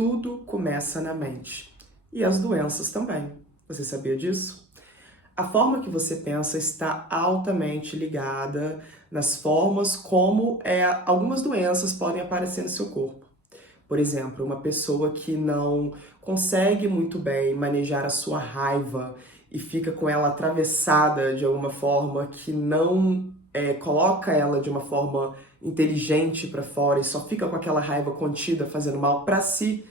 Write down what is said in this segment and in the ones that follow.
tudo começa na mente. E as doenças também. Você sabia disso? A forma que você pensa está altamente ligada nas formas como algumas doenças podem aparecer no seu corpo. Por exemplo, uma pessoa que não consegue muito bem manejar a sua raiva e fica com ela atravessada de alguma forma que não coloca ela de uma forma inteligente para fora e só fica com aquela raiva contida fazendo mal para si,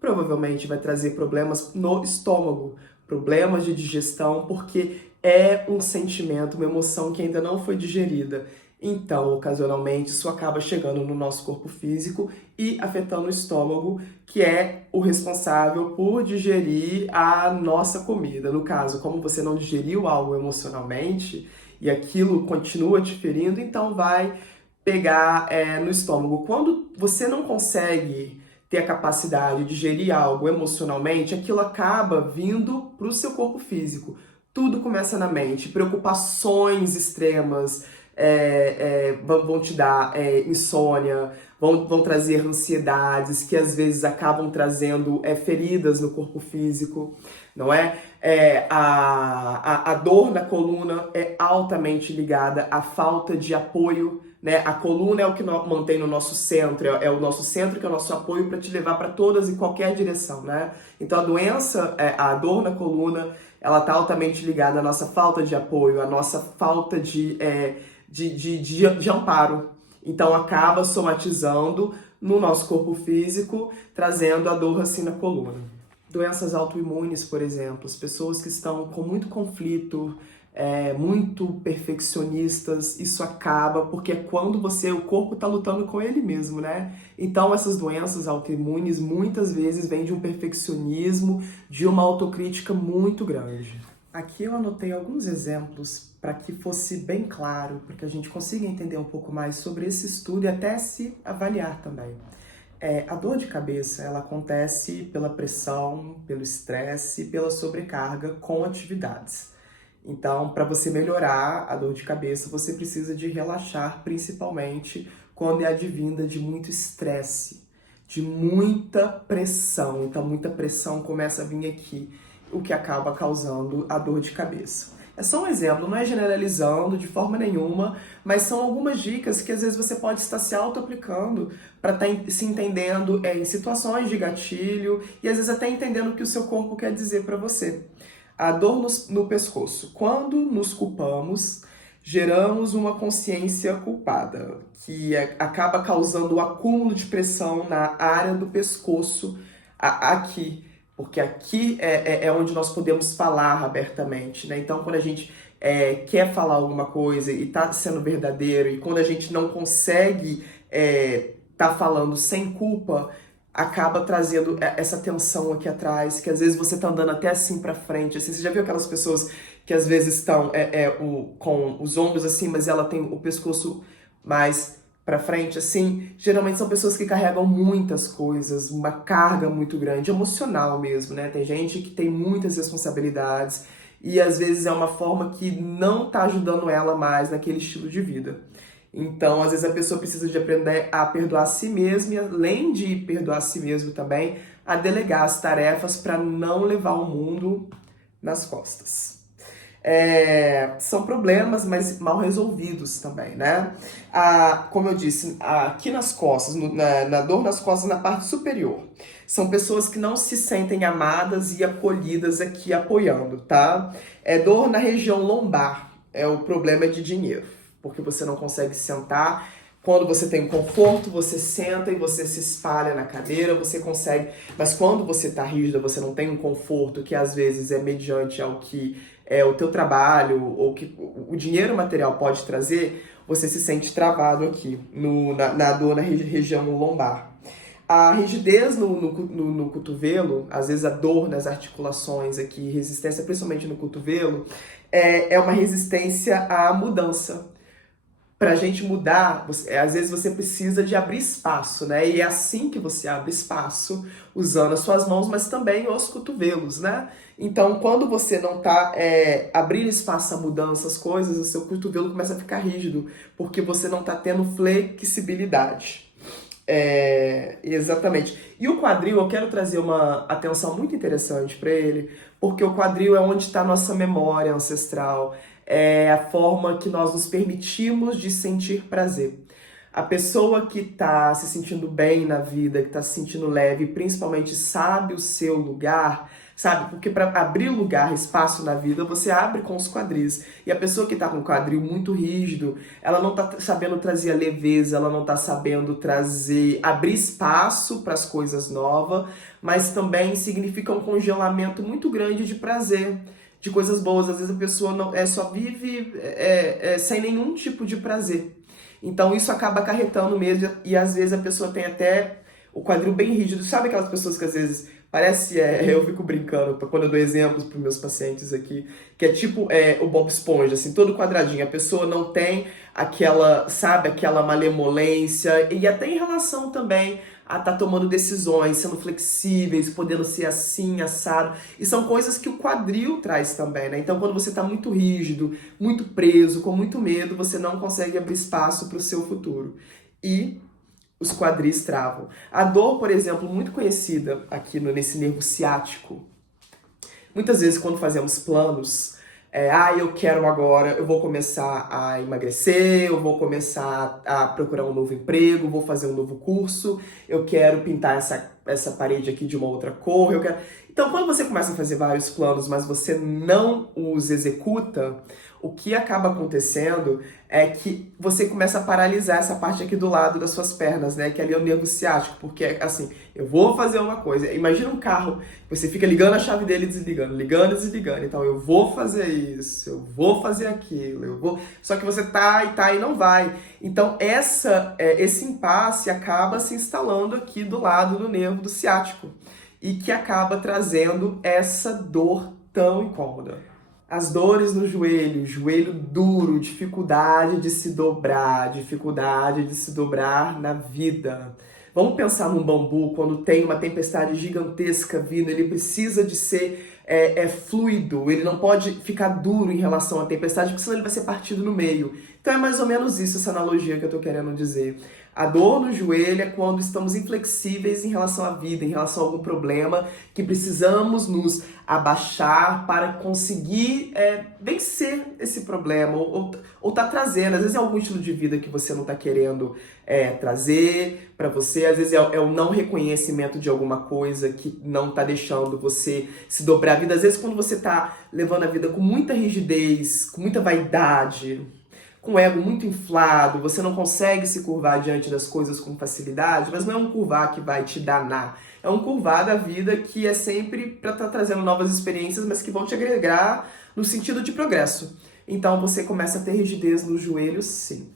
provavelmente vai trazer problemas no estômago, problemas de digestão, porque é um sentimento, uma emoção que ainda não foi digerida. Então, ocasionalmente, isso acaba chegando no nosso corpo físico e afetando o estômago, que é o responsável por digerir a nossa comida. No caso, como você não digeriu algo emocionalmente e aquilo continua te ferindo, então vai pegar no estômago. Quando você não consegue ter a capacidade de digerir algo emocionalmente, aquilo acaba vindo para o seu corpo físico. Tudo começa na mente, preocupações extremas vão te dar insônia, vão trazer ansiedades que às vezes acabam trazendo feridas no corpo físico, não é? A dor na coluna é altamente ligada à falta de apoio, né? A coluna é o que mantém no nosso centro, é o nosso centro que é o nosso apoio para te levar para todas e qualquer direção, né? Então a doença, a dor na coluna, ela está altamente ligada à nossa falta de apoio, à nossa falta de amparo. Então acaba somatizando no nosso corpo físico, trazendo a dor assim na coluna. Doenças autoimunes, por exemplo, as pessoas que estão com muito conflito, muito perfeccionistas, isso acaba porque é quando o corpo está lutando com ele mesmo, né? Então essas doenças autoimunes muitas vezes vêm de um perfeccionismo, de uma autocrítica muito grande. Aqui eu anotei alguns exemplos para que fosse bem claro, para que a gente consiga entender um pouco mais sobre esse estudo e até se avaliar também. A dor de cabeça, ela acontece pela pressão, pelo estresse, pela sobrecarga com atividades. Então, para você melhorar a dor de cabeça, você precisa de relaxar, principalmente quando é advinda de muito estresse, de muita pressão. Então, muita pressão começa a vir aqui, o que acaba causando a dor de cabeça. É só um exemplo, não é generalizando de forma nenhuma, mas são algumas dicas que às vezes você pode estar se auto-aplicando para estar se entendendo em situações de gatilho e às vezes até entendendo o que o seu corpo quer dizer para você. A dor no pescoço. Quando nos culpamos, geramos uma consciência culpada, que acaba causando o acúmulo de pressão na área do pescoço aqui. Porque aqui é onde nós podemos falar abertamente, né? Então, quando a gente quer falar alguma coisa e está sendo verdadeiro, e quando a gente não consegue tá falando sem culpa, acaba trazendo essa tensão aqui atrás, que às vezes você tá andando até assim pra frente. Assim, você já viu aquelas pessoas que às vezes estão com os ombros assim, mas ela tem o pescoço mais pra frente, assim? Geralmente são pessoas que carregam muitas coisas, uma carga muito grande, emocional mesmo, né? Tem gente que tem muitas responsabilidades e às vezes é uma forma que não tá ajudando ela mais naquele estilo de vida. Então, às vezes a pessoa precisa de aprender a perdoar a si mesma e, além de perdoar a si mesmo também, a delegar as tarefas para não levar o mundo nas costas. São problemas, mas mal resolvidos também, né? Como eu disse, aqui nas costas, na dor nas costas, na parte superior, são pessoas que não se sentem amadas e acolhidas aqui apoiando, tá? Dor na região lombar, o problema de dinheiro, porque você não consegue sentar. Quando você tem conforto, você senta e você se espalha na cadeira, você consegue. Mas quando você está rígida, você não tem um conforto que às vezes é mediante ao que é o teu trabalho ou que o dinheiro material pode trazer, você se sente travado aqui, na dor na região lombar. A rigidez no cotovelo, às vezes a dor nas articulações aqui, resistência principalmente no cotovelo, é uma resistência à mudança. Pra gente mudar, às vezes você precisa de abrir espaço, né? E é assim que você abre espaço, usando as suas mãos, mas também os cotovelos, né? Então, quando você não tá abrindo espaço à mudança, as coisas, o seu cotovelo começa a ficar rígido, porque você não tá tendo flexibilidade. Exatamente. E o quadril, eu quero trazer uma atenção muito interessante para ele, porque o quadril é onde está a nossa memória ancestral, é a forma que nós nos permitimos de sentir prazer. A pessoa que está se sentindo bem na vida, que está se sentindo leve, principalmente sabe o seu lugar, sabe? Porque para abrir lugar, espaço na vida, você abre com os quadris. E a pessoa que está com o quadril muito rígido, ela não está sabendo trazer a leveza, ela não está sabendo trazer, abrir espaço para as coisas novas, mas também significa um congelamento muito grande de prazer, de coisas boas. Às vezes a pessoa não, só vive sem nenhum tipo de prazer. Então isso acaba acarretando mesmo, e às vezes a pessoa tem até o quadril bem rígido. Sabe aquelas pessoas que às vezes parece, eu fico brincando quando eu dou exemplos para meus pacientes aqui, que é tipo o Bob Esponja, assim, todo quadradinho. A pessoa não tem aquela, sabe, aquela malemolência, e até em relação também a estar tomando decisões, sendo flexíveis, podendo ser assim, assado. E são coisas que o quadril traz também, né? Então, quando você está muito rígido, muito preso, com muito medo, você não consegue abrir espaço para o seu futuro. E os quadris travam. A dor, por exemplo, muito conhecida aqui nesse nervo ciático. Muitas vezes, quando fazemos planos, eu quero agora, eu vou começar a emagrecer, eu vou começar a procurar um novo emprego, vou fazer um novo curso, eu quero pintar essa parede aqui de uma outra cor, eu quero... Então, quando você começa a fazer vários planos, mas você não os executa, o que acaba acontecendo é que você começa a paralisar essa parte aqui do lado das suas pernas, né? Que ali é o nervo ciático, porque assim, eu vou fazer uma coisa. Imagina um carro, você fica ligando a chave dele e desligando, ligando e desligando. Então, eu vou fazer isso, eu vou fazer aquilo, eu vou... Só que você tá e não vai. Então, esse impasse acaba se instalando aqui do lado do nervo do ciático e que acaba trazendo essa dor tão incômoda. As dores no joelho, joelho duro, dificuldade de se dobrar na vida. Vamos pensar num bambu, quando tem uma tempestade gigantesca vindo, ele precisa de ser fluido, ele não pode ficar duro em relação à tempestade, porque senão ele vai ser partido no meio. Então é mais ou menos isso, essa analogia que eu estou querendo dizer. A dor no joelho é quando estamos inflexíveis em relação à vida, em relação a algum problema, que precisamos nos abaixar para conseguir vencer esse problema, ou tá trazendo. Às vezes é algum estilo de vida que você não está querendo trazer para você, às vezes é o não reconhecimento de alguma coisa que não está deixando você se dobrar a vida. Às vezes quando você está levando a vida com muita rigidez, com muita vaidade, com o ego muito inflado, você não consegue se curvar diante das coisas com facilidade, mas não é um curvar que vai te danar. É um curvar da vida que é sempre para estar trazendo novas experiências, mas que vão te agregar no sentido de progresso. Então você começa a ter rigidez no joelho, sim.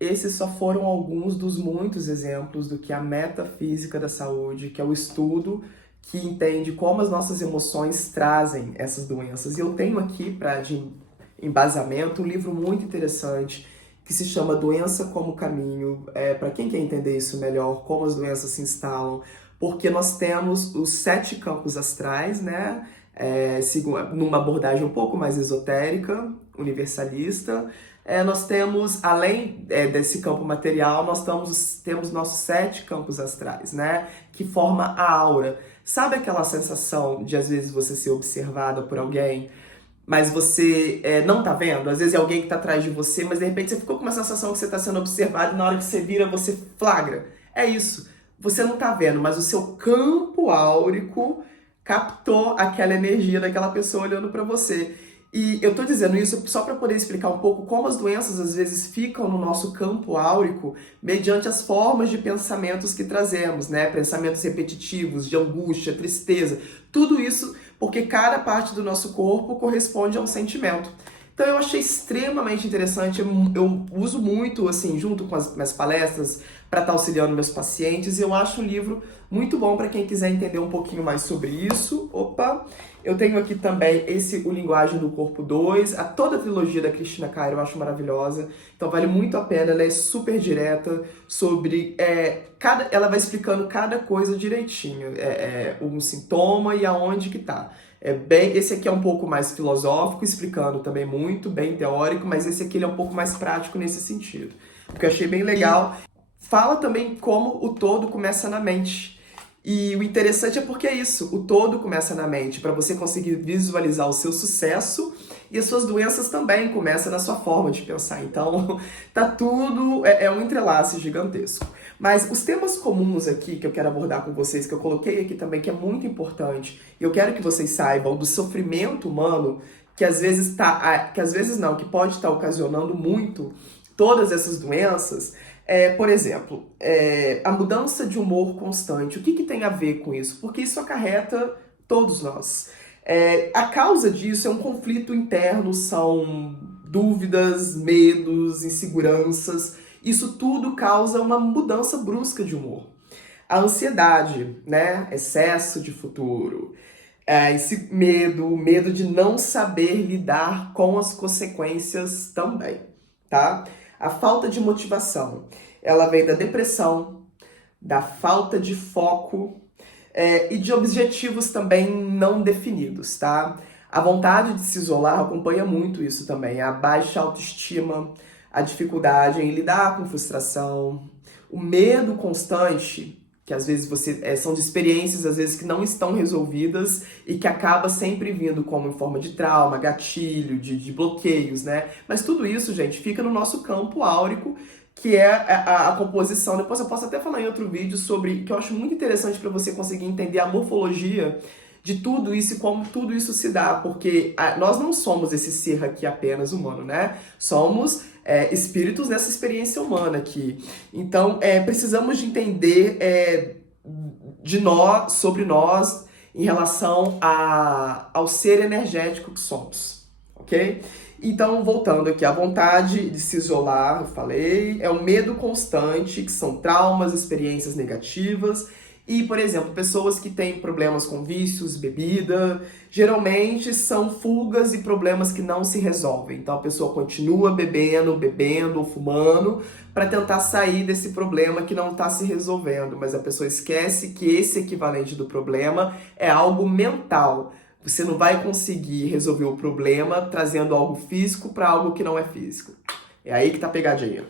Esses só foram alguns dos muitos exemplos do que a metafísica da saúde, que é o estudo que entende como as nossas emoções trazem essas doenças. E eu tenho aqui para embasamento um livro muito interessante que se chama Doença como Caminho. Para quem quer entender isso melhor, como as doenças se instalam, porque nós temos os 7 campos astrais, né? Numa abordagem um pouco mais esotérica, universalista. Nós temos, além desse campo material, nós temos nossos 7 campos astrais, né? Que forma a aura. Sabe aquela sensação de, às vezes, você ser observada por alguém, mas você não tá vendo? Às vezes é alguém que tá atrás de você, mas de repente você ficou com uma sensação que você tá sendo observado e na hora que você vira, você flagra. É isso. Você não tá vendo, mas o seu campo áurico captou aquela energia daquela pessoa olhando para você. E eu tô dizendo isso só para poder explicar um pouco como as doenças às vezes ficam no nosso campo áurico mediante as formas de pensamentos que trazemos, né? Pensamentos repetitivos, de angústia, tristeza, tudo isso porque cada parte do nosso corpo corresponde a um sentimento. Então eu achei extremamente interessante, eu uso muito, assim, junto com as minhas palestras, para estar auxiliando meus pacientes, e eu acho um livro muito bom para quem quiser entender um pouquinho mais sobre isso. Opa! Eu tenho aqui também O Linguagem do Corpo 2, toda a trilogia da Cristina Cairo eu acho maravilhosa, então vale muito a pena, ela é super direta sobre... ela vai explicando cada coisa direitinho, um sintoma e aonde que tá. Esse aqui é um pouco mais filosófico, explicando também muito, bem teórico, mas esse aqui ele é um pouco mais prático nesse sentido, porque eu achei bem legal. fala também como o todo começa na mente. E o interessante é porque é isso, o todo começa na mente, para você conseguir visualizar o seu sucesso e as suas doenças também começam na sua forma de pensar. Então, tá tudo, é um entrelace gigantesco. Mas os temas comuns aqui que eu quero abordar com vocês, que eu coloquei aqui também, que é muito importante, e eu quero que vocês saibam do sofrimento humano, que às vezes que pode estar ocasionando muito todas essas doenças. Por exemplo, a mudança de humor constante. O que tem a ver com isso? Porque isso acarreta todos nós. A causa disso é um conflito interno, são dúvidas, medos, inseguranças. Isso tudo causa uma mudança brusca de humor. A ansiedade, né? Excesso de futuro. Esse medo de não saber lidar com as consequências também, tá? A falta de motivação, ela vem da depressão, da falta de foco e de objetivos também não definidos, tá? A vontade de se isolar acompanha muito isso também, a baixa autoestima, a dificuldade em lidar com frustração, o medo constante, que às vezes são de experiências às vezes que não estão resolvidas e que acaba sempre vindo como em forma de trauma, gatilho, de bloqueios, né? Mas tudo isso, gente, fica no nosso campo áurico, que é a composição. Depois eu posso até falar em outro vídeo sobre, que eu acho muito interessante para você conseguir entender a morfologia de tudo isso e como tudo isso se dá, porque nós não somos esse ser aqui apenas humano, né? Somos espíritos nessa experiência humana aqui. Então, precisamos de entender de nós, sobre nós, em relação ao ser energético que somos, ok? Então, voltando aqui, a vontade de se isolar, eu falei, é o medo constante, que são traumas, experiências negativas. E, por exemplo, pessoas que têm problemas com vícios, bebida, geralmente são fugas e problemas que não se resolvem. Então a pessoa continua bebendo ou fumando para tentar sair desse problema que não está se resolvendo. Mas a pessoa esquece que esse equivalente do problema é algo mental. Você não vai conseguir resolver o problema trazendo algo físico para algo que não é físico. É aí que tá a pegadinha.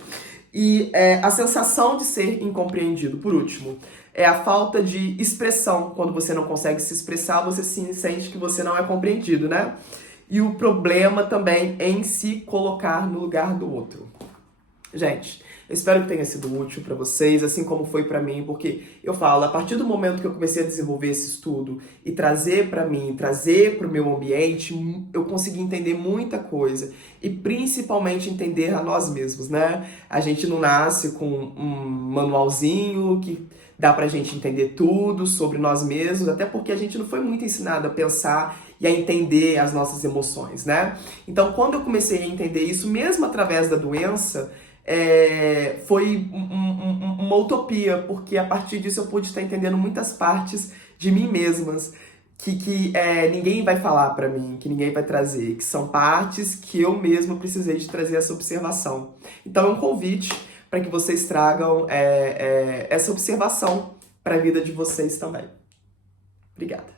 E a sensação de ser incompreendido, por último, é a falta de expressão. Quando você não consegue se expressar, você sente que você não é compreendido, né? E o problema também em se colocar no lugar do outro. Gente, eu espero que tenha sido útil para vocês, assim como foi para mim, porque eu falo, a partir do momento que eu comecei a desenvolver esse estudo e trazer para mim, trazer para o meu ambiente, eu consegui entender muita coisa e principalmente entender a nós mesmos, né? A gente não nasce com um manualzinho que dá pra gente entender tudo sobre nós mesmos, até porque a gente não foi muito ensinado a pensar e a entender as nossas emoções, né? Então, quando eu comecei a entender isso, mesmo através da doença, foi uma utopia, porque a partir disso eu pude estar entendendo muitas partes de mim mesmas que ninguém vai falar pra mim, que ninguém vai trazer, que são partes que eu mesmo precisei de trazer essa observação. Então é um convite para que vocês tragam essa observação para a vida de vocês também. Obrigada.